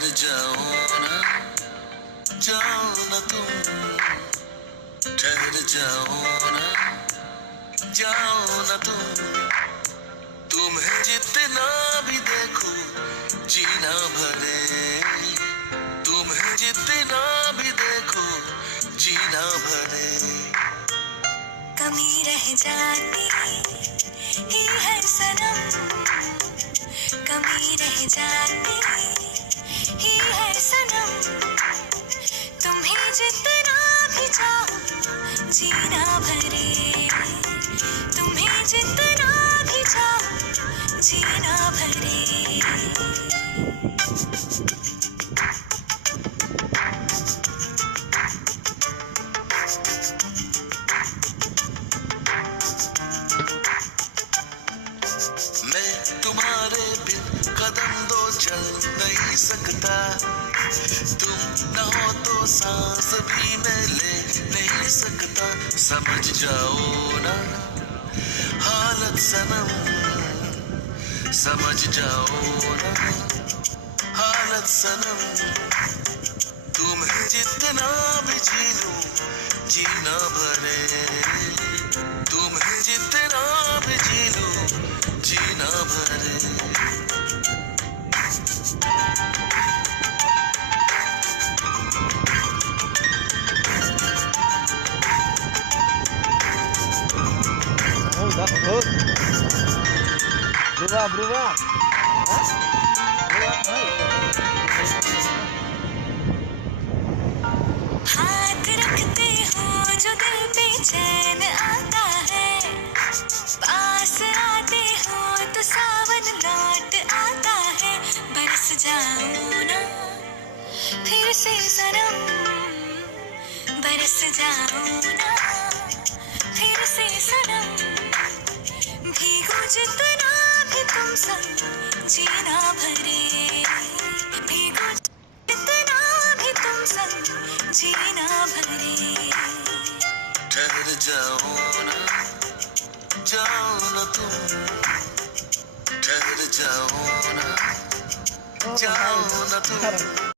ठहर जाओ ना तुम, ठहर जाओ ना तुम। तुम्हें जितना भी देखूं जीना भरे, तुम्हें जितना भी देखूं जीना भरे। कमी रह जाती ही है सनम, कमी रह जाती ही है सनम। तुम्हें जितना भी चाहो जीना भरे, तुम्हें जितना भी चाहो जीना भरे। मैं तुम्हारे बिन कदम दो चल नहीं सकता, तुम न हो तो सांस भी मैं ले नहीं सकता। समझ जाओ ना हालत सनम, समझ जाओ ना हालत सनम। तुम्हें जितना भी जी लूं जीना भरे, तुम्हें जितना भी जी लूं जीना भरे। Berubah. Hah? हाथ रखते हो जो दिल पे चैन आता है, पास आते हो तो सावन लौट आता है। बरस जाओ ना फिर से सनम, बरस जाओ ना फिर से सनम। भीगो जितना भी तुम संग जीना भरे, भीगो जितना भी तुम संग जीना भरे। ठहर जाओ ना तुम, ठहर जाओ ना तुम।